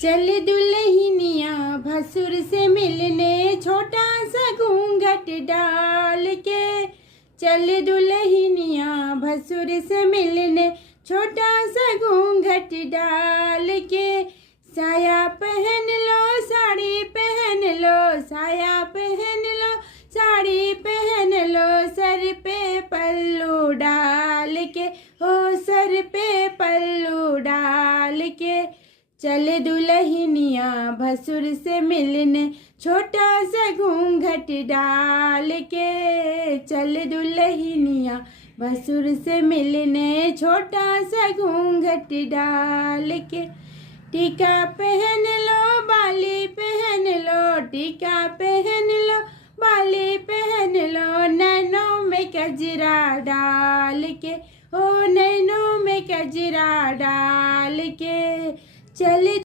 चल दुल्हनिया भसुर से मिलने, छोटा सा घूंघट डाल के। चल दुल्हनिया भसुर से मिलने, छोटा सा घूंघट डाल के। साया पहन लो साड़ी पहन लो, साया पहन लो साड़ी पहन लो, सर पे पल्लू डाल के, ओ सर पे पल्लू डाल के। चल दुल्हनिया भसुर से मिलने, छोटा सा घूंघट डाल के। चल दुल्हनिया भसुर से मिलने, छोटा सा घूंघट डाल के। टीका पहन लो बाली पहन लो, टीका पहन लो बाली पहन लो, नैनों में गजरा डाल के, ओ नैनों में गजरा डाल के। चल